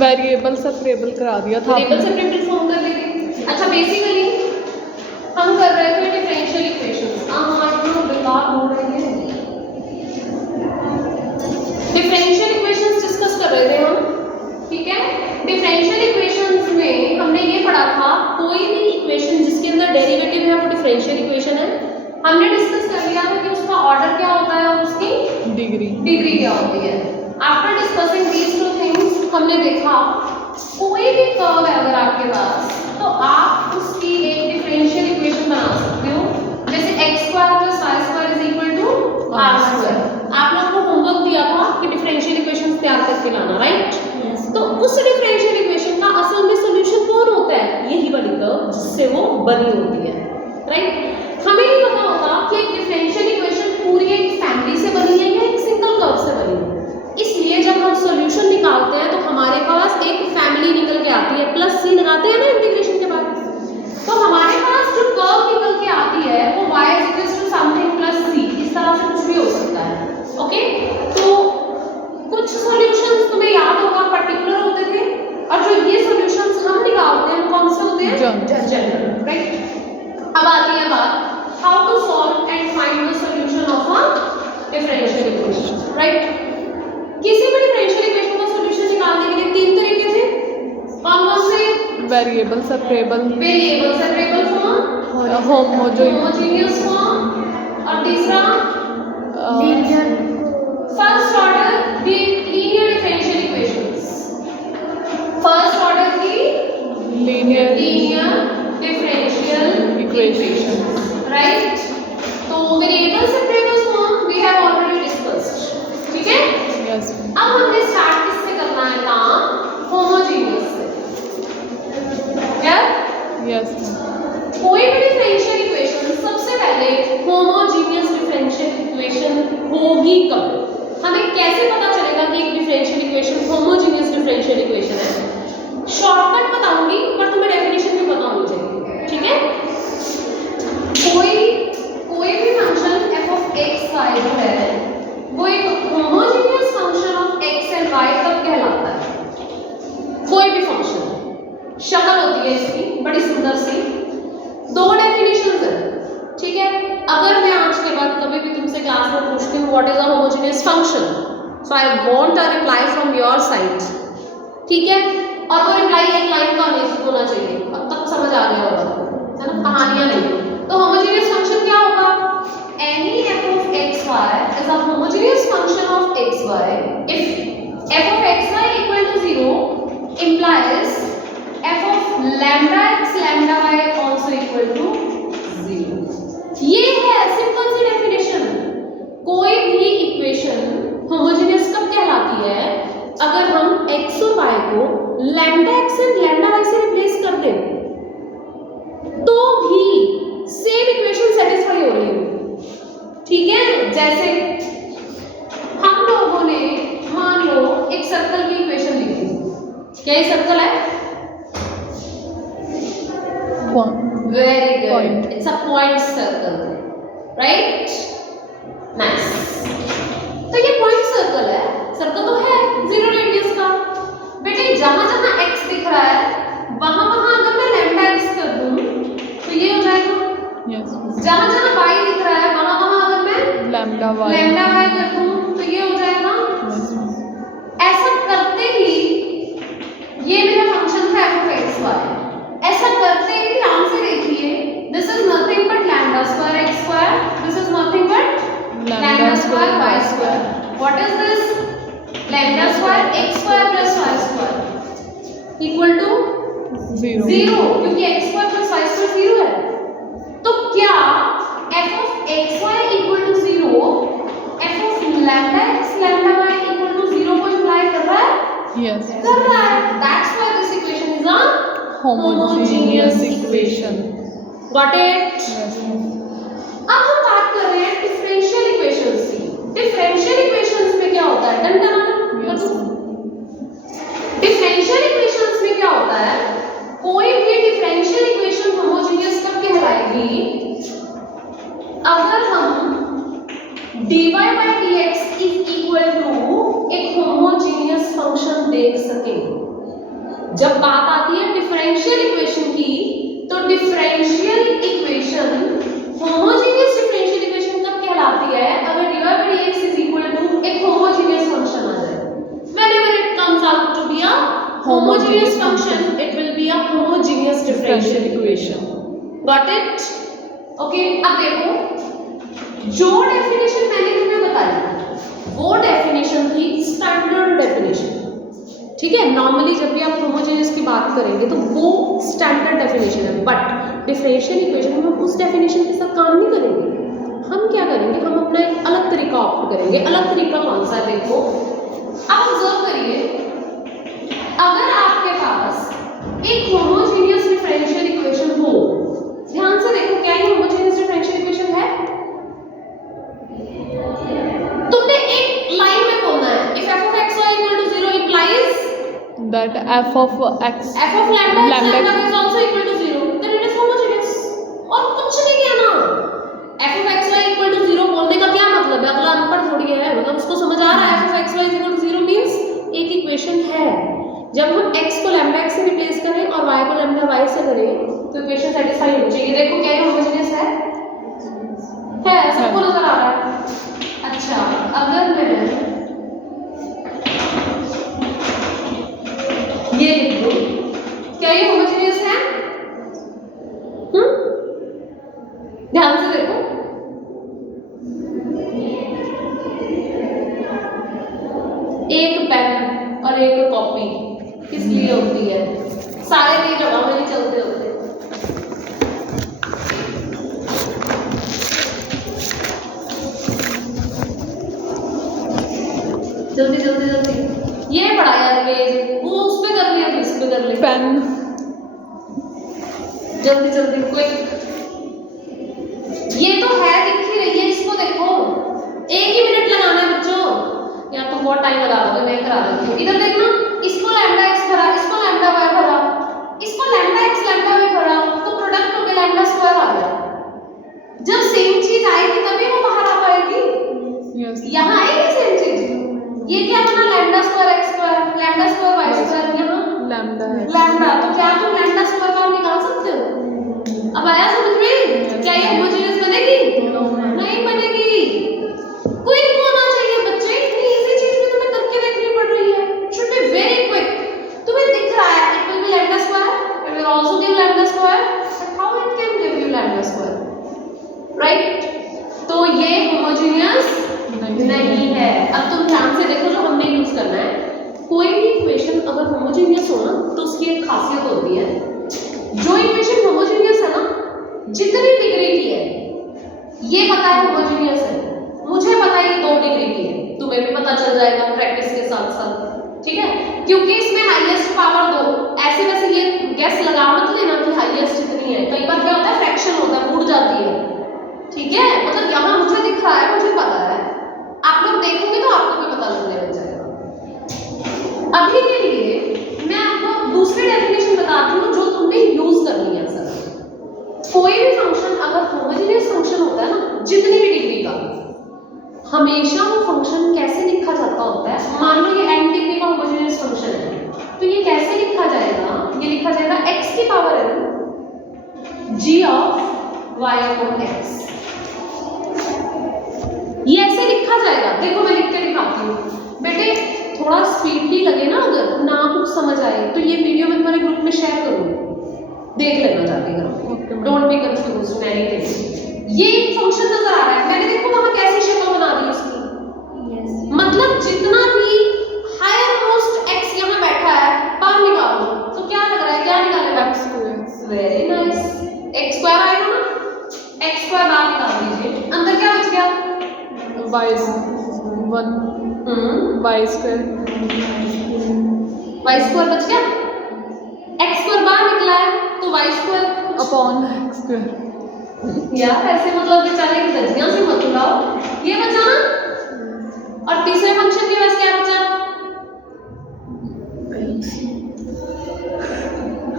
Variable separable करा दिया था वेरिएबल सेपरेबल फॉर्म कर लेंगे। अच्छा बेसिकली हम कर रहे थे डिफरेंशियल इक्वेशंस। हमारे को बेकार हो रहे हैं। डिफरेंशियल इक्वेशंस डिस्कस कर रहे थे हम, ठीक है। डिफरेंशियल इक्वेशंस में हमने ये पढ़ा था कोई भी इक्वेशन जिसके अंदर डेरिवेटिव है वो डिफरेंशियल इक्वेशन है। हमने डिस्कस कर लिया था कि उसका ऑर्डर क्या होता है और उसकी डिग्री क्या होती है। After discussing these two things हमने देखा कोई भी कर्व है अगर आपके पास तो आप उसकी एक डिफरेंशियल इक्वेशन बना सकते हो, जैसे x² + y² = r²। आप लोगों को होमवर्क दिया था कि डिफरेंशियल इक्वेशंस तैयार करके लाना, राइट? तो उस डिफरेंशियल इक्वेशन का असल में सॉल्यूशन कौन होता है? यही वाली कर्व जिससे वो बनी होती है, राइट? हमें नहीं पता होता कि एक डिफरेंशियल इक्वेशन पूरी एक फैमिली से बनी है या एक सिंगल कर्व से बनी है। इसलिए जब हम सॉल्यूशन निकालते हैं तो हमारे पास एक फैमिली निकल के आती है, +c लगाते हैं ना इंटीग्रेशन के बाद, तो हमारे पास जो कर्व निकल के आती है वो y = समथिंग +c, इस तरह से कुछ भी हो सकता है। ओके, तो कुछ सॉल्यूशंस तुम्हें याद होगा पर्टिकुलर होते थे और जो ये सॉल्यूशंस हम निकालते हैं कौन से होते हैं? General, right? अब आती है बात how to solve and find the solution of a differential equation, right? किसी भी डिफरेंशियल इक्वेशन का सॉल्यूशन निकालने के लिए 3 तरीके थे। कौन-कौन से? Variable separable form, homogeneous form और तीसरा linear. First order linear differential equations, first order की लीनियर डिफरेंशियल इक्वेशंस, राइट? तो variable separable form we have already discussed, ठीक है? यस। अब हमने स्टार्ट किससे करना है काम? होमोजेनियस से, क्या? यस। कोई भी डिफरेंशियल इक्वेशन सबसे पहले होमोजेनियस डिफरेंशियल इक्वेशन होगी कब? हमें कैसे पता चलेगा कि एक differential equation homogeneous differential equation है? शॉर्टकट बताऊंगी पर तुम्हें डेफिनेशन भी पता होनी चाहिए, ठीक है? कोई भी फंक्शन f(x, y) जो है वो एक homogeneous function of x and y कब कहलाता है? कोई भी फंक्शन, शक्ल होती है इसकी बड़ी सुंदर सी, 2 डेफिनेशंस है, ठीक है? अगर मैं आज के बाद कभी भी तुमसे क्लास में पूछती हूँ what is a homogeneous function, so I want a reply from your side, ठीक है? और वो रिप्लाई एक लाइन का होना चाहिए, अब तक समझ आ गया होगा, है ना? कहानियां नहीं। तो होमोजेनियस फंक्शन क्या होगा? Any f(x,y) is a homogeneous function of xy if f(x,y) = 0 implies f of lambda x lambda y also equal to 0। ये है सिंपल सी डेफिनेशन। कोई भी इक्वेशन होमोजेनियस कब कहलाती है? अगर हम x और y को lambda x and lambda y से रिप्लेस कर दें तो भी सेम इक्वेशन सेटिस्फाई हो रही है, ठीक है? जैसे हम लोगों ने मान लो एक सर्कल की इक्वेशन लिखी, क्या ये सर्कल है? Very good, it's a point circle, right? Nice. तो ये पॉइंट सर्कल है, सर्कल तो है 0 रेडियस का। बेटे जहां जहां x दिख रहा है वहां वहां अगर मैं लैम्डा x कर दूं तो ये हो जाएगा, यस। जहां जहां y दिख रहा है वहां वहां अगर मैं लैम्डा y कर दूं तो ये हो जाएगा। ऐसा करते ही ये मेरा फंक्शन था f(x,y), ऐसा करते ही ध्यान से देखिए this is nothing but λ² x², this is nothing but λ² y²। What is this? λ² x² + y² equal to 0, क्योंकि x² + y² 0 है। तो क्या f(x,y) = 0 f of λx λy = 0 को इंप्लाई कर रहा है? यस, कर रहा है। That's why this equation is a homogeneous equation. Got it? अब हम बात कर रहे हैं डिफरेंशियल इक्वेशंस की। डिफरेंशियल इक्वेशंस में क्या होता है? Done done. डिफरेंशियल इक्वेशंस में क्या होता है? कोई भी डिफरेंशियल इक्वेशन होमोजेनियस कब कहलाएगी? अगर हम dy/dx = एक होमोजेनियस फंक्शन देख सकें। जब बात आती है डिफरेंशियल इक्वेशन की, तो differential equation homogeneous differential equation कब कहलाती है? अगर dy by dx is equal to एक होमोजेनियस फंक्शन आ जाए। Whenever it comes out to be a homogeneous function, it will be a homogeneous differential equation. Got it? Okay, अब देखो जो डेफिनेशन मैंने तुम्हें बताई वो डेफिनेशन थी स्टैंडर्ड डेफिनेशन, ठीक है। नॉर्मली जब भी आप होमोजेनियस की बात करेंगे तो वो स्टैंडर्ड डेफिनेशन है, बट डिफरेंशियल इक्वेशन में हम उस डेफिनेशन के साथ काम नहीं करेंगे। हम क्या करेंगे, हम अपना एक अलग तरीका ऑप्ट करेंगे। अलग तरीका कौन सा है? देखो आप ऑब्जर्व करिए, अगर आपके पास एक होमोजेनियस डिफरेंशियल इक्वेशन हो, ध्यान से देखो क्या ये होमोजेनियस डिफरेंशियल इक्वेशन है? तुमने एक लाइन में बोलना है if f of x y equal to 0 implies that f of x f of lambda x lambda is also equal to 0, then it is homogeneous। और कुछ नहीं कहना। f of x y equal to 0 बोलने का क्या मतलब है? अगला अनपढ़ थोड़ी है, मतलब उसको समझ आ रहा है f of x y equal to 0 means एक इक्वेशन है। जब हम x को lambda x से रिप्लेस करें और y को lambda y से करें तो इक्वेशन सेटिस्फाई होनी चाहिए। देखो क्या ये होमोजेनियस है? सबको नजर आ रहा है? अच्छा, अगर मैं ये लिख दूं, क्या ये होमोजेनियस है? ध्यान से देखो, एक पेन और एक कॉपी किस लिए होती है? सारे नहीं जगह में नहीं चलते होते। जल्दी जल्दी जल्दी, ये पढ़ा यार पेज, वो उस पे कर लिया तो इस पे कर लिया। पेन, जल्दी जल्दी क्विक। ये तो है, दिख ही रही है, इसको देखो। एक ही मिनट लगाना है बच्चों, या तो बहुत टाइम लगा दोगे, मैं करा देती हूँ। इधर देखना, इसको लैम्डा x भरा, इसको लैम्डा y भरा, इसको लैम्डा x लैम्डा y भरा, तो प्रोडक्ट हो गया लैम्डा स्क्वायर आ गया। जब सेम चीज आएगी तभी वो बाहर आ पाएगी। yes, यहाँ आएगी सेम चीज। ये क्या बना? Lambda square x square, lambda square y square, यहाँ lambda है लैम्डा। तो क्या तुम लैम्डा स्क्वायर बाहर निकाल सकते हो? अब आया समझ में? क्या ये होमोजेनियस बनेगी? नहीं बनेगी। क्विक होना चाहिए बच्चे, इतनी इजी चीज भी तुम्हें करके देखनी पड़ रही है। Should be very quick. तुम्हें दिख रहा है it will be lambda square, it will also give lambda square, but how it can give you lambda square, right? तो ये होमोजेनियस नहीं है। अब तुम ध्यान से देखो जो हमने यूज करना है। कोई भी इक्वेशन अगर होमोजेनियस हो ना तो उसकी एक खासियत होती है, जो इक्वेशन होमोजेनियस है ना, जितनी डिग्री की है, ये पता है होमोजेनियस है, मुझे पता है ये 2 डिग्री की है, तुम्हें भी पता चल जाएगा प्रैक्टिस के साथ साथ, ठीक है? क्योंकि इसमें हाईएस्ट पावर 2, ऐसे वैसे ये गैस लगा मत लेना कि हाईएस्ट इतनी है। कई बार क्या होता है, फ्रैक्शन होता है, उड़ जाती है, ठीक है? मतलब यहाँ मुझे दिख रहा है, मुझे पता है, आप लोग देखोगे तो आपको भी पता लग जाएगा। अभी के लिए मैं आपको दूसरी डेफिनेशन बताती हूँ जो तुमने यूज करनी है। सर कोई भी फंक्शन अगर होमोजेनियस फंक्शन होता है ना, जितनी भी डिग्री का, हमेशा वो फंक्शन कैसे लिखा जाता होता है? मान लो ये n डिग्री का होमोजेनियस फंक्शन है, तो ये कैसे लिखा जाएगा? ये लिखा जाएगा x की power n g of y upon x। ये ऐसे लिखा जाएगा। देखो मैं लिख के दिखाती हूँ बेटे, थोड़ा स्पीडली लगे ना, अगर ना कुछ समझ आए तो ये वीडियो मैं तुम्हारे ग्रुप में शेयर करूंगी, देख लेना जाके करो, डोंट बी कंफ्यूज्ड एनीथिंग। ये एक फंक्शन नजर आ रहा है, मैंने देखो वहां कैसी शक्ल बना दी उसकी। मतलब जितना भी हायर मोस्ट x यहाँ बैठा है, बाहर निकालो तो क्या लग रहा है? क्या निकालेगा? x square। Very nice, x square आएगा ना, x स्क्वायर बाहर निकाल दीजिए, अंदर क्या बच गया? y 1 y square, y square बच गया, x स्क्वायर बाहर निकला है तो y square upon x square। यार ऐसे मतलब बेचारे की धज्जियां से मत उड़ाओ, ये बचा ना। और तीसरे फंक्शन के पास क्या बचा?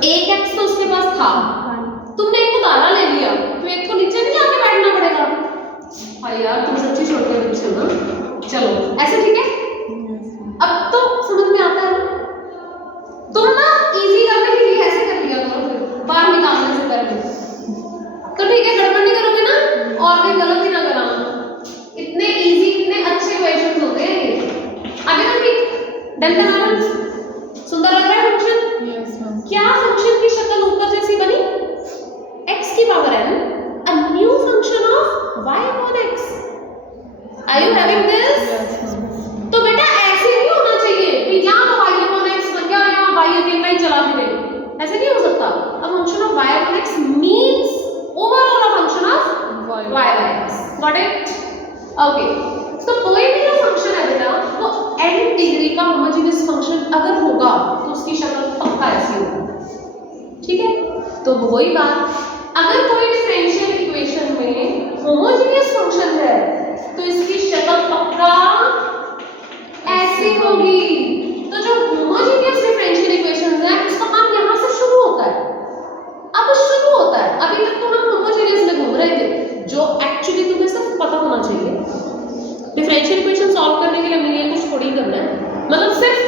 एक x तो उसके पास था, तुमने एक उदाहरण ले लिया तो एक को नीचे नहीं आके बैठना पड़ेगा। हाँ यार तुम सच्ची छोटे बच्चे हो ना। चलो ऐसे ठीक है, अब तो समझ में आता है ना। तुम ना are you having this? Yes, ma'am. तो बेटा ऐसे नहीं होना चाहिए कि यहाँ तो y अपॉन x बन गया और यहाँ y अकेला ही चला फिरे, ऐसे नहीं हो सकता। A function of y upon x means overall a function of Y. y upon x, got it? Okay, तो कोई भी जो फंक्शन है बेटा वो n डिग्री का होमोजेनियस फंक्शन अगर होगा तो उसकी शक्ल पक्का ऐसी होगी, ठीक है? तो वही बात, अगर कोई डिफरेंशियल इक्वेशन में होमोजेनियस फंक्शन है तो इसकी शक्ल पक्का ऐसी होगी। तो जो होमोजेनियस डिफरेंशियल इक्वेशंस है उसका काम यहाँ से शुरू होता है, अब शुरू होता है। अभी तक तो हम होमोजेनियस में घूम रहे थे, जो एक्चुअली तुम्हें सिर्फ पता होना चाहिए। डिफरेंशियल इक्वेशन सॉल्व करने के लिए हमें ये कुछ थोड़ी करना है, मतलब सिर्फ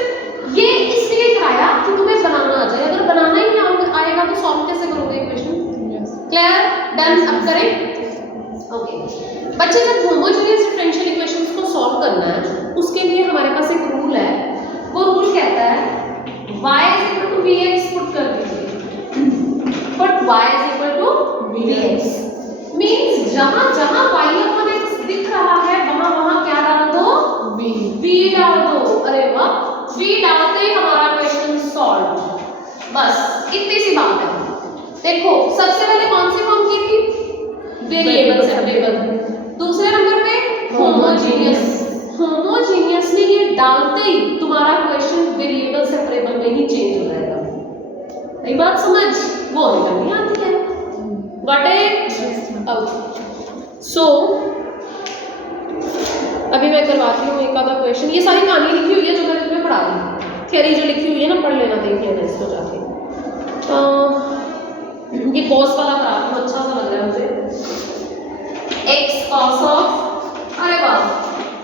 ये इसलिए कराया कि तुम्हें बनाना आ जाए। अगर बनाना ही नहीं आएगा तो सॉल्व कैसे करोगे इक्वेशन? Yes. क्लियर? डन? अब करें? ओके बच्चे, जब होमोजेनियस डिफरेंशियल इक्वेशंस को सॉल्व करना है उसके लिए हमारे पास एक रूल है। वो रूल कहता है y equal to vx put कर दीजिए, put y equal to vx means जहां जहां y अपॉन x दिख रहा है वहां वहां क्या डाल दो? v डाल दो। अरे वाह, v डालते ही हमारा क्वेश्चन सॉल्व। बस इतनी सी बात है। देखो सबसे पहले कौन सी फॉर्म की थी? Variable separable. दूसरे नंबर पे होमोजेनियस। होमोजेनियस में ये डालते ही तुम्हारा क्वेश्चन वेरिएबल सेपरेबल में ही चेंज हो जाएगा। ये बात समझ? वो हमें करनी आती है, गॉट इट? ओके सो अभी मैं करवाती हूँ एक आधा क्वेश्चन। ये सारी कहानी लिखी हुई है जो मैंने तुम्हें पढ़ा दी, थियरी जो लिखी हुई है ना, पढ़ लेना, देख लेना इसको जाके। ये कॉस वाला करा दूँ, अच्छा सा लग रहा है मुझे। एक्स कॉस ऑफ, अरे वाह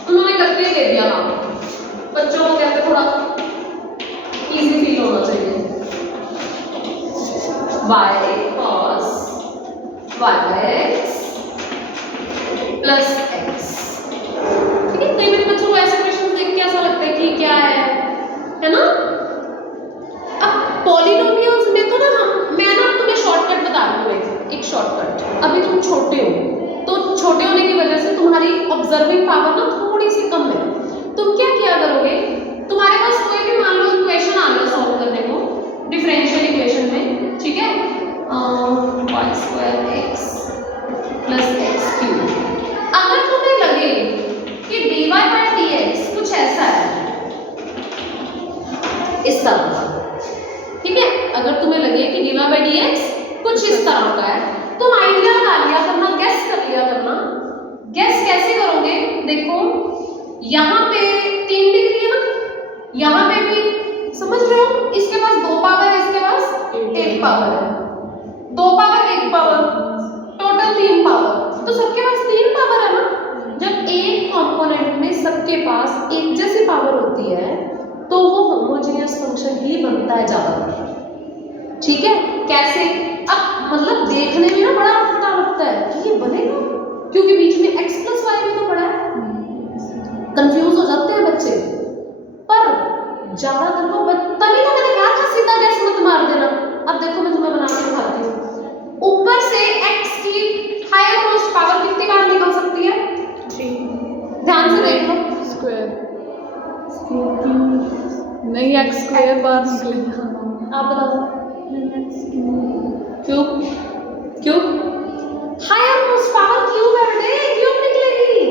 उन्होंने करके दे दिया ना, बच्चों को कहते थोड़ा इजी फील होना चाहिए। y cos yx plus x, ठीक है? कई बार बच्चों को ऐसे क्वेश्चन देख के ऐसा लगता है कि क्या है ना? अब पॉलिनोमियल्स में तो ना मैं ना तुम्हें शॉर्टकट बता रही हूँ, एक शॉर्टकट। अभी तुम छोटे हो तो छोटे होने की वजह से तुम्हारी ऑब्जर्विंग पावर ना थोड़ी सी कम है। तुम क्या किया करोगे, तुम्हारे पास कोई भी मान लो इक्वेशन आ गया सॉल्व करने को डिफरेंशियल इक्वेशन में, ठीक है? y square x plus x cube. अगर तुम्हें लगे कि dy बाय dx कुछ ऐसा है इस तरह का, ठीक है? अगर तुम्हें लगे कि dy बाय dx कुछ इस तरह का है, तुम आइडिया लगा लिया करना, गेस कर लिया करना। गेस कैसे करोगे? देखो यहाँ पे 3 डिग्री है ना, यहाँ पे भी समझ रहे हो, इसके पास 2 पावर है, इसके पास 1 पावर है, 2 पावर 1 पावर, टोटल 3 पावर। तो सबके पास 3 पावर है ना। जब एक कंपोनेंट में सबके पास एक जैसी पावर होती है तो वो होमोजेनियस फंक्शन ही बनता है ज्यादातर, ठीक है? कैसे? अब मतलब देखने में ना बड़ा अटपटा लगता है कि ये बनेगा, क्योंकि बीच में x प्लस वाई भी तो पड़ा है। कंफ्यूज हो जाते हैं बच्चे, पर ज्यादातर वो तभी तो मैंने कहा था सीधा गैस मत मार देना। अब देखो मैं तुम्हें बना के दिखाती हूँ। ऊपर से x की हायर मोस्ट पावर कितनी बार निकल सकती है? 3 ध्यान से देख लो। स्क्वायर नहीं, x स्क्वायर बार निकलेगा। आप बताओ cube? Cube higher most power cube है बेटे, क्यूब निकलेगी।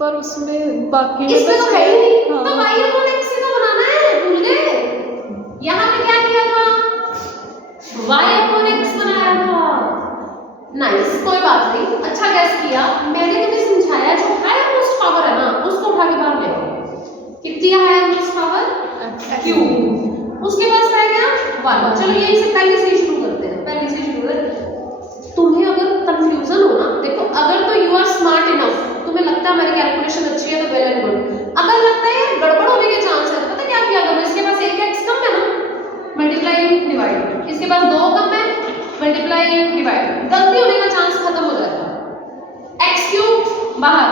पर उसमें बाकी में इसमें तो है ही नहीं। हाँ। तो y अपॉन x से तो बनाना है, भूल गए? यहाँ पे क्या किया था? y अपॉन x बनाया था। नाइस, कोई बात नहीं, अच्छा गैस किया। मैंने तुम्हें समझाया जो हायर मोस्ट पावर है ना उसको उठा के बाहर ले आओ। कितनी है हायर मोस्ट पावर? क्यूब। उसके पास रह गया 1। चलो यही से पहले से शुरू करते हैं, पहले से शुरू करते। तुम्हें अगर कंफ्यूजन हो ना, देखो अगर तो यू आर स्मार्ट इनफ, तुम्हें लगता है हमारी कैलकुलेशन अच्छी है तो वेल एंड गुड। अगर लगता है यार गड़बड़ होने के चांस है, पता क्या किया करो, इसके पास एक x कम है ना, मल्टीप्लाई डिवाइड, इसके पास 2 कम है, मल्टीप्लाई डिवाइड, गलती होने का चांस खत्म हो जाएगा। x क्यूब बाहर,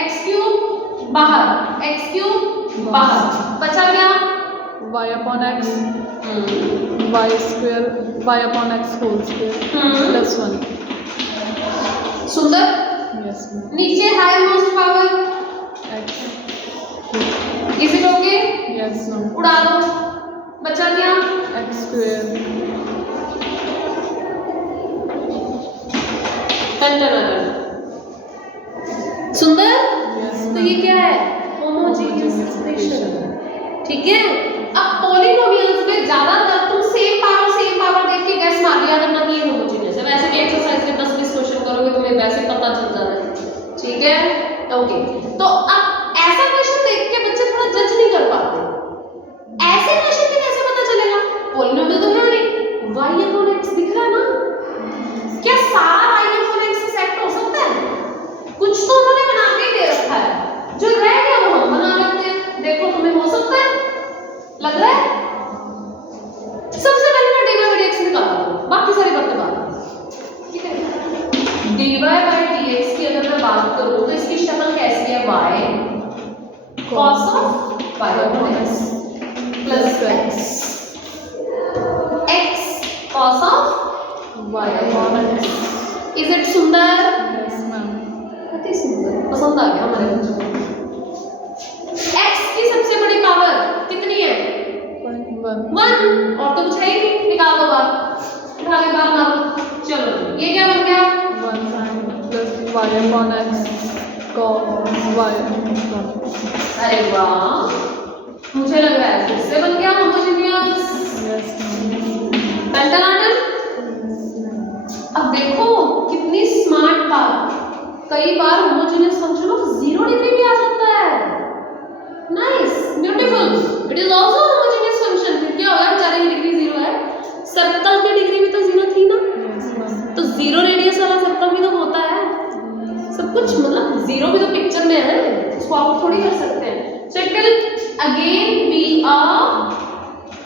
x क्यूब बाहर, x क्यूब बाहर, बचा क्या? y upon x y square y upon x whole square plus 1। सुंदर। यस नीचे हायर मोस्ट पावर मैम। उड़ा दो, बचा क्या? X square. सुंदर। Yes, तो ma'am. ये क्या है? Homogeneous equation. ठीक है। अब पॉलिनोमियल्स में ज्यादातर तुम सेम पावर देख के गैस मार लिया करना कि ये होमोजेनियस है। वैसे भी एक्सरसाइज के 10-20 क्वेश्चन करोगे तुम्हें वैसे पता चल जाना है। ठीक है, ओके। तो अब ऐसा क्वेश्चन देख के बच्चे थोड़ा जज नहीं कर पाते। ऐसे क्वेश्चन में कैसे पता चलेगा? पॉलिनोमियल तो है नहीं, y अपॉन x दिख रहा है ना? क्या सारा y अपॉन x से सेट हो सकता है? कुछ तो उन्होंने बना के दे रखा है, जो रह गया वो हम बना लेते हैं। देखो तुम्हें हो सकता है, लग रहा है? सबसे पहले मैं dy by dx निकालता हूं, बाकी सारी बातें बाद में। ठीक है, dy by dx की अगर मैं बात करूं तो इसकी शक्ल कैसी है? y cos of y upon x plus x cos of y upon x। Is it सुंदर? Yes, ma'am. अति सुंदर, पसंद आ गया हमारे बच्चों को। x की सबसे बड़ी पावर कितनी है? 1। और तो कुछ है ही नहीं, निकाल दो बाहर, उठा के बाहर मारो। चलो ये क्या बन गया? 1 plus y upon x cos y upon। अरे वाह, मुझे लग रहा है फिर से बन गया होमोजेनियस। Yes, ma'am. पेंटागन। अब देखो कितनी स्मार्ट बात, कई बार होमोजेनियस फंक्शन ऑफ 0 डिग्री भी आ सकता है। Nice, beautiful. It is also homogeneous function. फिर क्या होगा? बेचारे की डिग्री 0 है, सर्कल की डिग्री भी तो 0 थी ना? Yes, ma'am. तो 0 रेडियस वाला सर्कल भी तो होता है। सब कुछ मतलब 0 भी तो पिक्चर में है, उसको आप थोड़ी कर सकते हैं। So it will again be a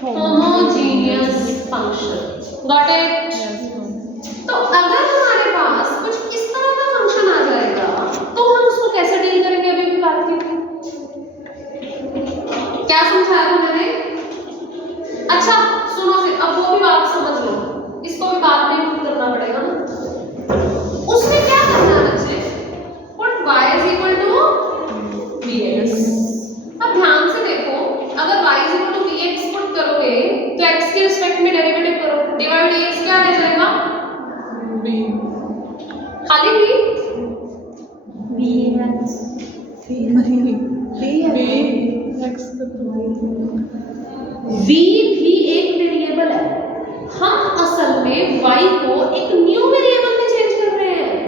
homogeneous function. Got it? Yes, ma'am. तो अगर हमारे पास कुछ इस तरह का फंक्शन आ जाएगा तो हम उसको कैसे डील करेंगे? अभी भी बात की थी, क्या समझाया था मैंने? अच्छा सुनो फिर, अब वो भी बात समझ लो, इसको भी बाद में इंक्लूड करना पड़ेगा ना। उसमें क्या करना है बच्चे? Put y is equal to vx। अब ध्यान से देखो, अगर y is equal to vx put करोगे तो x के रिस्पेक्ट में डेरिवेटिव करो, डिवाइड dx क्या रह जाएगा? b खाली v नहीं b x v भी एक वेरिएबल है। हम असल में y को एक न्यू वेरिएबल में चेंज कर रहे हैं।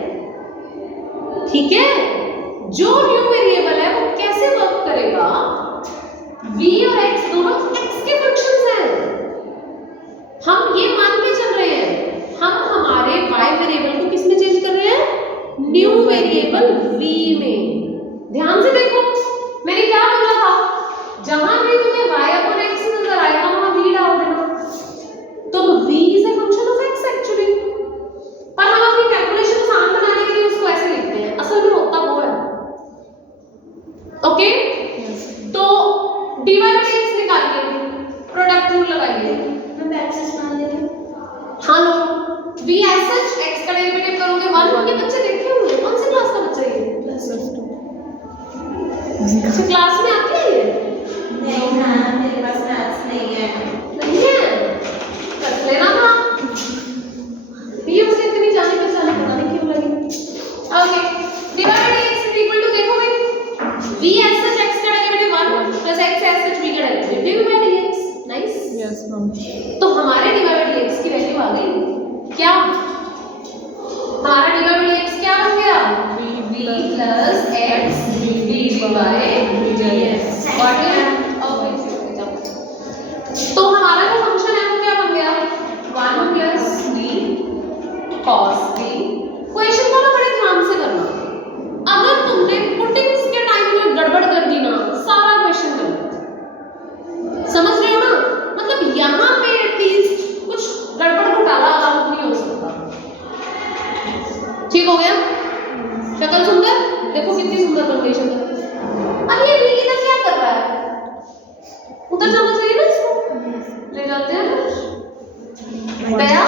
ठीक है, जो न्यू वेरिएबल है वो कैसे वर्क करेगा? v और x दोनों x के फंक्शंस हैं। हम ये मान के चल रहे हैं, हम हमारे y वेरिएबल को किस में चेंज कर रहे हैं? न्यू वेरिएबल v में। ध्यान से देखो, मैंने क्या बोला था? जहां भी तुम्हें y अपॉन x नजर आएगा वहां v डाल देना। तो v is a function of x actually, पर हम अपनी कैलकुलेशन आसान बनाने के लिए उसको ऐसे लिखते हैं, असल में होता वो है। ओके, तो dy by dx निकालिए, प्रोडक्ट रूल लगाइए। हाँ लो, v as such x का डेरिवेटिव करोगे 1। ये बच्चे देखे होंगे, कौन सी क्लास का बच्चा है ये? अच्छा क्लास में आती है ये? नहीं है, कर लेना था। ये मुझे इतनी जाने पहचाने पता नहीं क्यों लगी। Okay, divide x is equal to, देखो भाई, v as such x का derivative 1 plus x as such v का derivative divide dx। Nice. Yes, ma'am. तो हमारे डिवाइड dx की वैल्यू आ गई क्या? हमारा डिवाइड dx क्या बन गया? v plus x v by dx। What is? तो हमारा जो फंक्शन है वो क्या बन गया? 1 plus v cos v। Question को ना बड़े ध्यान से करना, अगर तुमने पुटिंग्स के टाइम में गड़बड़ कर दी ना, सारा क्वेश्चन गलत। समझ रहे हो ना? मतलब यहाँ पे एटलीस्ट कुछ गड़बड़ घोटाला अलाउड नहीं हो सकता। ठीक हो गया? शक्ल सुंदर, देखो कितनी सुंदर बन गई शक्ल। अब ये v इधर क्या कर रहा है? उधर जाना चाहिए ना इसको, ले जाते हैं ना। गया?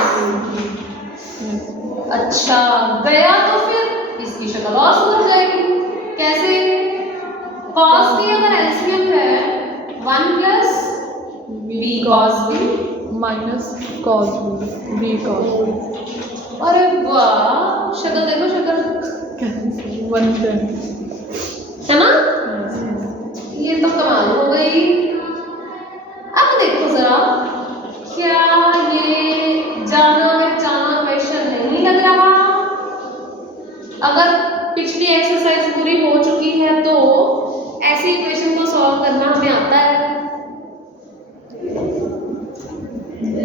अच्छा गया तो फिर इसकी शक्ल और सुधर जाएगी। कैसे? cos की अगर एलसीएम है 1 plus b cos b minus cos b cos b। अरे वाह, शक्ल देखो शक्ल, 110 है ना? ये तो कमाल हो गई। अब देखो जरा, क्या ये जाना पहचाना क्वेश्चन नहीं लग रहा? अगर पिछली एक्सरसाइज पूरी हो चुकी है तो ऐसी इक्वेशन को सॉल्व करना हमें आता है।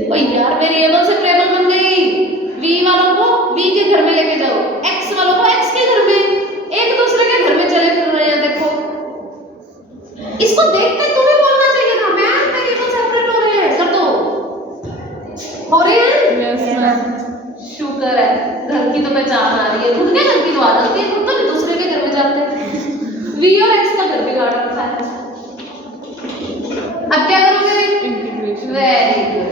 ओ यार, वेरिएबल से टेबल बन गई। v वालों को v के घर में लेके जाओ, x वालों को x के घर में, एक दूसरे के घर में चले फिर रहे हैं। देखो, इसको देखते तुम्हें बोलना चाहिए था, मैम वेरिएबल सेपरेट हो रहे हैं, कर दो। हो रहे हैं? Yes ma'am. शुक्र है, घर की तो पहचान आ रही है। खुद के घर की तो आदत है, खुद तो नहीं दूसरे के घर में जाते हैं। v और x का घर बिगाड़ रखा है। अब क्या करोगे? इंटीग्रेशन। वेरी गुड,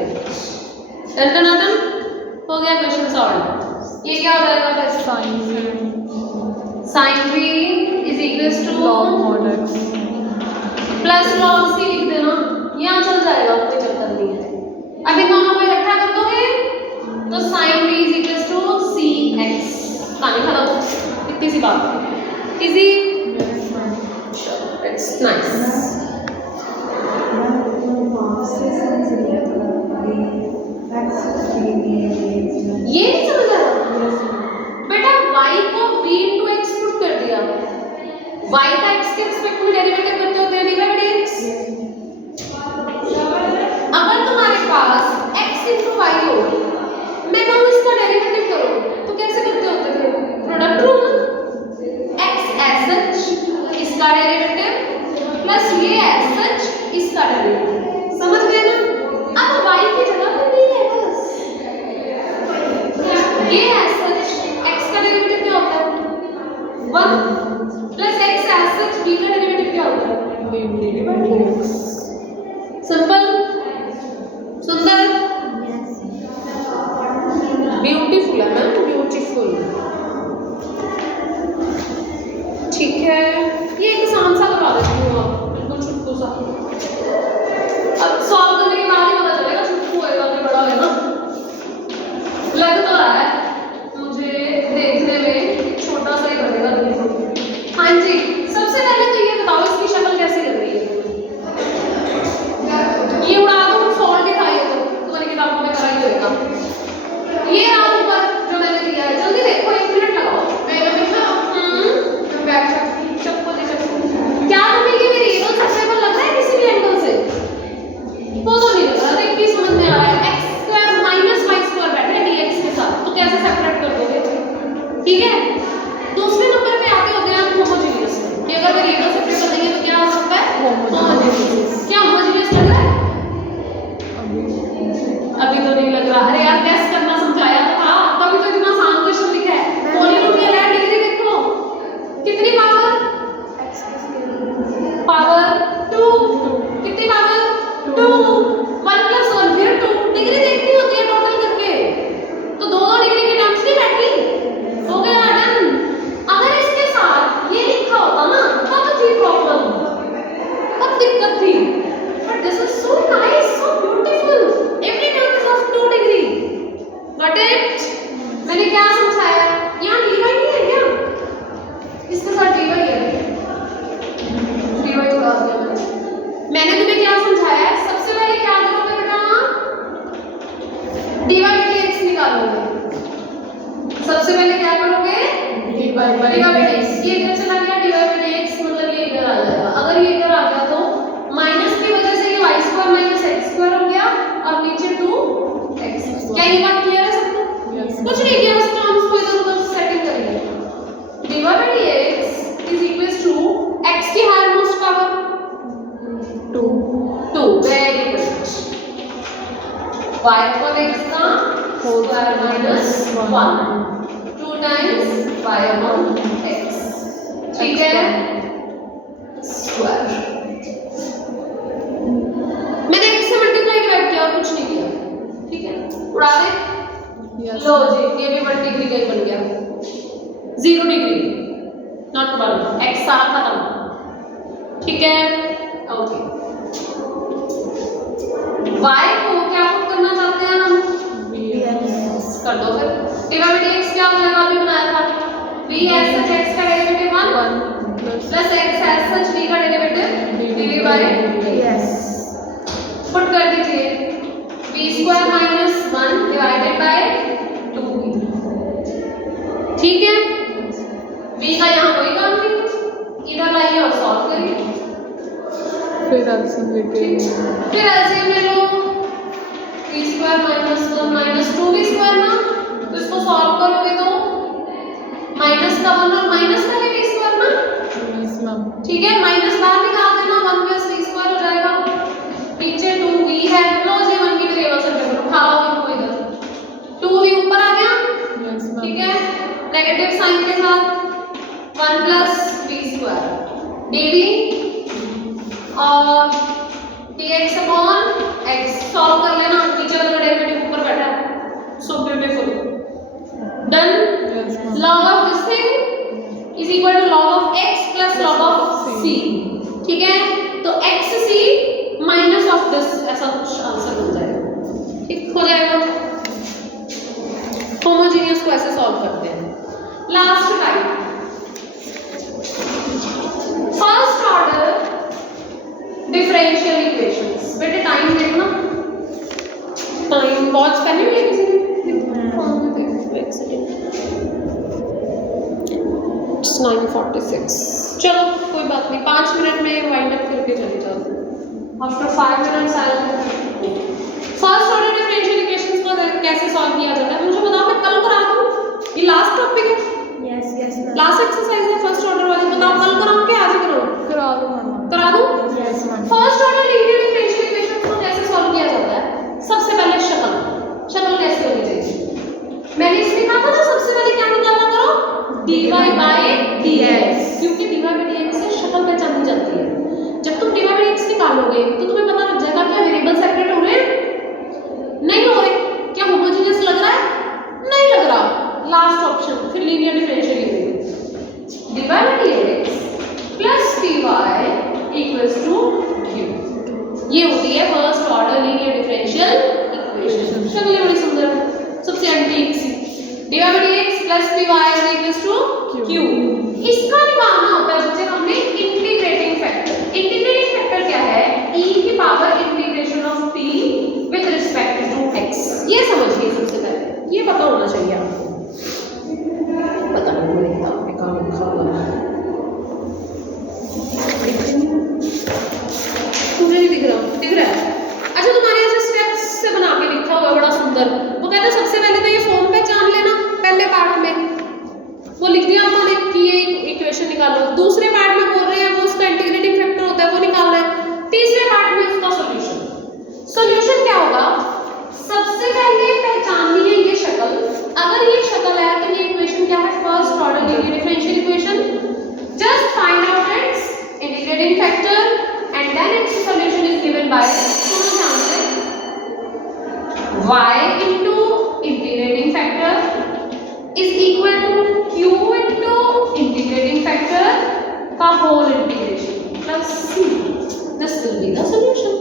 टन हो गया क्वेश्चन सॉल्व। ये क्या हो जाएगा फिर? sin v is equals to log mod x plus log c लिख देना, यहाँ चल जाएगा, कोई चक्कर नहीं है। अभी दोनों को इकट्ठा कर दोगे तो sin v is equals to cx। कहानी खत्म, इतनी सी बात, इजी। It's nice. ये नहीं समझ आया बेटा, y को v into x पुट कर दिया, y का x के रिस्पेक्ट में डेरिवेटिव करते होते हैं dx। अगर तुम्हारे पास x into y हो, मैं कहूँ इसका डेरिवेटिव करो, तो कैसे करते होते थे? Product rule, x as such इसका डेरिवेटिव प्लस ये as such इसका डेरिवेटिव। समझ गए ना? अब y की जगह पे नहीं है, बस ये as such x का डेरिवेटिव क्या होता है? 1 plus x as such b का डेरिवेटिव क्या होता है? dx। सिंपल, सुंदर, ब्यूटीफुल है मैम, ब्यूटीफुल। ठीक है, ये एक आसान सा करवा देती हूँ, आप बिल्कुल छुटकू सा। अब सॉल्व करने के बाद ही पता चलेगा छुटकू होएगा कि बड़ा है ना। लग तो रहा है मुझे देखने में छोटा सा ही बनेगा। हाँ जी, सबसे पहले तो ये बताओ इसकी शक्ल कैसी लग रही है? ये उड़ा दो, सॉल्व दिखाइए तो तुम्हारी किताबों में कराई होगा। ये रहा ऊपर जो मैंने दिया है, जल्दी देखो, 1 मिनट लगाओ। चप्पू दे चप्पू। क्या तुम्हें ये वेरिएबल सेपरेबल लग रहा है किसी भी एंगल से? वो तो नहीं लग रहा, देख भी समझ में आ रहा है। x² माइनस y² बैठे हैं dx के साथ, तो कैसे सेपरेट कर दोगे? ठीक है, दूसरे नंबर पे आते होते हैं होमोजीनियस, कि अगर वेरिएबल सेपरेबल नहीं है तो क्या आ सकता है? होमोजीनियस। क्या होमोजीनियस लग रहा है? अभी तो नहीं लग रहा। अरे यार, गैस करना समझाया तो था, तभी तो इतना आसान क्वेश्चन लिखा है। पॉलिनोमियल है, डिग्री देखो कितनी पावर? पावर 2। कितनी पावर? 2। 1 प्लस 1 फिर 2। डिग्री देखनी होती है टोटल करके, तो 2 डिग्री की टर्म्स नहीं बैठी। हो गया डन। अगर इसके साथ ये लिखा होता ना, तब थी प्रॉब्लम, तब दिक्कत थी। But this is so nice, so beautiful. Every term is of 2 degree. Got it? मैंने क्या समझाया? यहाँ dy नहीं है क्या? इसके साथ dy है, dy उड़ा दिया मैंने तुम्हें क्या समझाया? सबसे पहले क्या करोगे बेटा? dy by dx निकालोगे। सबसे पहले क्या करोगे? dy by dx। ये इधर चला गया, dy by dx मतलब ये इधर आ जाएगा। अगर ये इधर आ गया तो माइनस की वजह से ये y² माइनस x² हो गया और नीचे 2x। क्या ये बात क्लियर है सबको? कुछ नहीं किया, बस टर्म्स को इधर उधर सेटिंग करेंगे। dy by dx is equals to x की higher most power 2। Very good. y upon x का whole square minus 1, 2 times y upon x। ठीक है, स्क्वायर। मैंने x से मल्टीप्लाई डिवाइड किया और कुछ नहीं किया। ठीक है, उड़ा दे। लो जी, ये भी 1 डिग्री का ही बन गया। 0 डिग्री, नॉट 1। x सारा खत्म। ठीक है, ओके। y को क्या पुट करना चाहते हैं हम? VS कर दो फिर। डिवाइड बाय dx क्या हो जाएगा? अभी बनाया था v as such x का derivative 1 plus plus x as such v का derivative dv by dx put कर दीजिए v square minus 1 divided by 2v। ठीक है, v का यहाँ कोई काम नहीं, इधर लाइए और सॉल्व करिए। फिर एलसीएम लेके फिर एलसीएम ले लो, v square minus 1 minus 2v square ना, तो इसको सॉल्व करोगे तो माइनस का 1 और माइनस का v स्क्वायर ना, यस मैम ठीक है, माइनस बाहर निकाल देना 1 प्लस v स्क्वायर हो जाएगा, पीछे 2v है, लो जी 1 की वेरिएबल से उठा लो इनको इधर, 2v ऊपर आ गया, यस मैम ठीक है, नेगेटिव साइन के साथ 1 प्लस v स्क्वायर dv और dx अपॉन x सॉल्व कर लेना, नीचे वाला डेरिवेटिव ऊपर बैठा है, so beautiful, done. Yes ma'am log of this thing is equal to log of x plus log of c, ठीक है, तो xc माइनस ऑफ दिस, ऐसा कुछ आंसर बन जाएगा, ठीक हो जाएगा। होमोजेनियस को ऐसे सॉल्व करते हैं। Last type first order differential equations, बेटे टाइम देखना, टाइम वॉच पहले भी है किसी ने, फोन में देखो एक सेकंड, 9:46, चलो कोई बात नहीं, 5 मिनट में वाइंड अप करके चले जाओ, after 5 minutes I. First order differential equations को कैसे सॉल्व किया जाता है मुझे बताओ, मैं कल करा दूं, ये लास्ट टॉपिक है, यस यस लास्ट एक्सरसाइज है फर्स्ट ऑर्डर वाली, बताओ कल कराऊं कि आज कराऊं? करा दो मैम करा दूं? Yes ma'am first order linear differential equations को कैसे सॉल्व किया जाता है? सबसे पहले शक्ल कैसे होनी चाहिए? मैंने इसमें कहा था ना सबसे पहले क्या निकालना करो, dy by dx, क्योंकि dy by dx से शक्ल पहचानी जाती है। जब तुम dy by dx निकालोगे तो तुम्हें पता लग जाएगा क्या वेरिएबल सेपरेट हो रहे हैं, नहीं हो रहे, क्या होमोजेनियस लग रहा है, नहीं लग रहा, लास्ट ऑप्शन फिर linear differential equation dy by dx plus py equals to q, ये होती है first order linear differential equation. चलो ये बड़ी सुंदर है, सबसे एंटीक सी, dy by dx plus py equals to q। इसका निकालना होता है बच्चे हमने इंटीग्रेटिंग फैक्टर। इंटीग्रेटिंग फैक्टर क्या है? e की power integration of p with respect to x, ये समझिए सबसे पहले, ये पता होना चाहिए आपको, पता नहीं मेरे किताब में कहाँ लिखा हुआ है, मुझे नहीं दिख रहा है, अच्छा तुम्हारे ऐसे स्टेप्स से बना के लिखा हुआ है बड़ा सुंदर, वो कहता है सबसे पहले तो ये फॉर्म पहचान लेना, पहले पार्ट में वो लिख दिया उन्होंने कि ये इक्वेशन निकालो, दूसरे पार्ट में बोल रहे हैं वो उसका इंटीग्रेटिंग फैक्टर होता है वो निकालना है, तीसरे पार्ट में उसका सॉल्यूशन क्या होगा? सबसे पहले पहचाननी है ये शक्ल, अगर ये शक्ल है तो ये इक्वेशन क्या है? First order linear differential equation. Just find out its integrating factor and then its solution is given by y into integrating factor is equal to q into integrating factor का whole integration plus c, this will be the solution।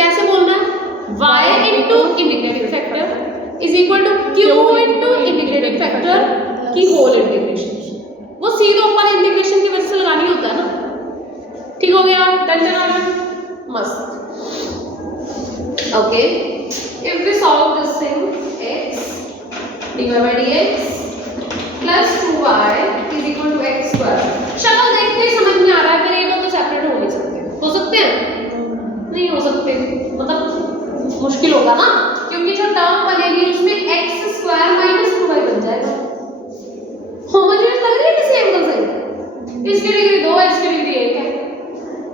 कैसे बोलना है? y into integrating factor is equal to q into integrating factor की whole integration, वो सीधे ऊपर integration की वजह से लगानी होता है ना, ठीक हो गया, डन चला मस्त, okay. If we solve this thing, x dy by dx plus 2y is equal to x square, शक्ल देखते ही समझ में आ रहा है कि ये तो सेपरेट हो नहीं सकते, हो सकते हैं? नहीं हो सकते, मतलब मुश्किल होगा ना, क्योंकि जो टर्म बनेगी उसमें x स्क्वायर माइनस 2y बन जाएगा, होमोजेनियस लग रही है किसी एंगल से, इसकी डिग्री 2 है, इसकी डिग्री 1 है,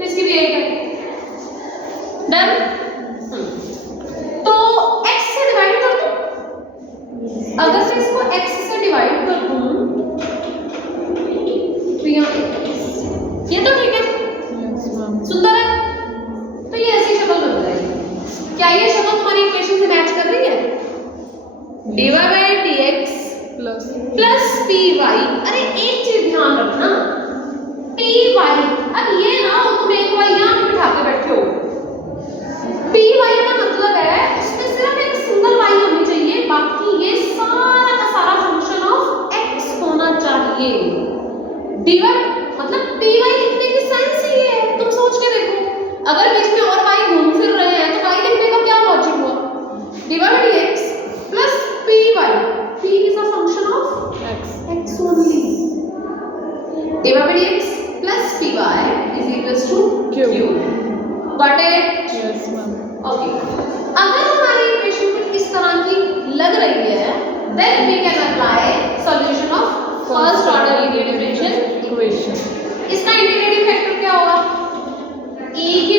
इसकी भी 1 है, डन। तो x से डिवाइड कर दूं, अगर मैं इसको x से डिवाइड कर दूं तो यहाँ ये तो ठीक है, सुंदर है, तो ये ऐसी शक्ल बन जाएगी। क्या ये शक्ल तुम्हारी इक्वेशन से मैच कर रही है? dy by dx plus py, अरे एक चीज ध्यान रखना, py, अब ये ना तुम एक बार यहाँ पे बिठा के बैठे हो, py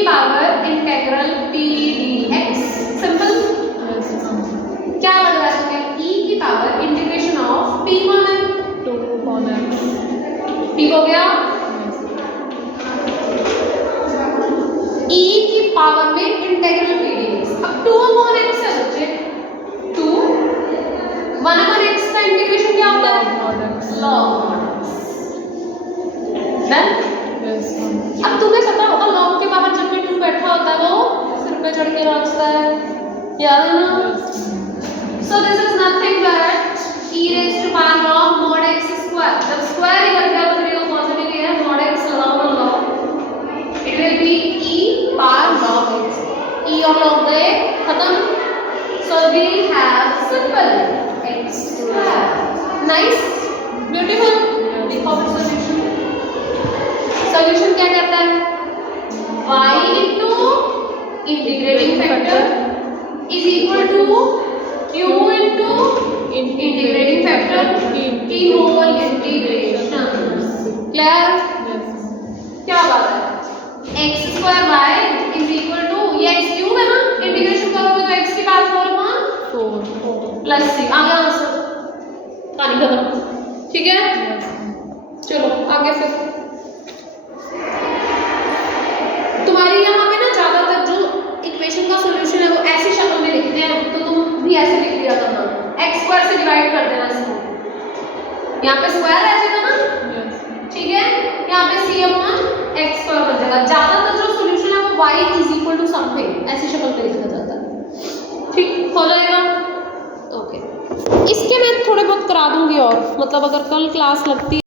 power integral P D x. Simple. Yes, ma'am. क्या लग रहा है तुम्हें? e की पावर इंटीग्रेशन ऑफ p कौन है? 2 upon x. ठीक हो गया। Yes. e की पावर में इंटीग्रल पी डी एक्स। अब 2 अपॉन x है बच्चे, 2 1 अपॉन x का इंटीग्रेशन क्या होता है? Log mod x. log। Done. Yes, ma'am. अब तुम्हें पता होगा log के बाहर जब भी 2 बैठा होता है वो सिर पे चढ़ के नाचता है, याद है ना? Yes, ma'am. So this is nothing but e raised to power log mod x square। जब स्क्वायर ही बन गया तो फिर ये पॉजिटिव ही है, mod x लगाओ ना log, it will be e power log x। e और log गए खत्म। So we have simple x square। Nice, beautiful। देखो फिर solution। Solution क्या कहता है? y into integrating factor is equal to q into integrating factor की whole integration। Clear? Yes, ma'am. क्या बात है? x square y is equal to ये x क्यूब है ना, इंटीग्रेशन करोगे तो x की पावर 4 अपॉन 4. प्लस c आ गया आंसर। कहानी खत्म। ठीक है, Yes, ma'am. चलो आगे फिर। तुम्हारे यहाँ पे ना ज्यादातर जो इक्वेशन का सॉल्यूशन है वो ऐसी शक्ल में लिखते हैं, तो तुम भी ऐसे लिख दिया करना, x स्क्वायर से डिवाइड कर देना इसको, यहाँ पे स्क्वायर रह जाएगा ना, Yes. ठीक है, यहाँ पे c अपॉन x स्क्वायर बन जाएगा। ज्यादातर जो सॉल्यूशन है वो y is equal to something ऐसी शक्ल में लिखा जाता है। ठीक हो जाएगा। ओके, इसके मैं थोड़े बहुत करा दूंगी और मतलब अगर कल क्लास लगती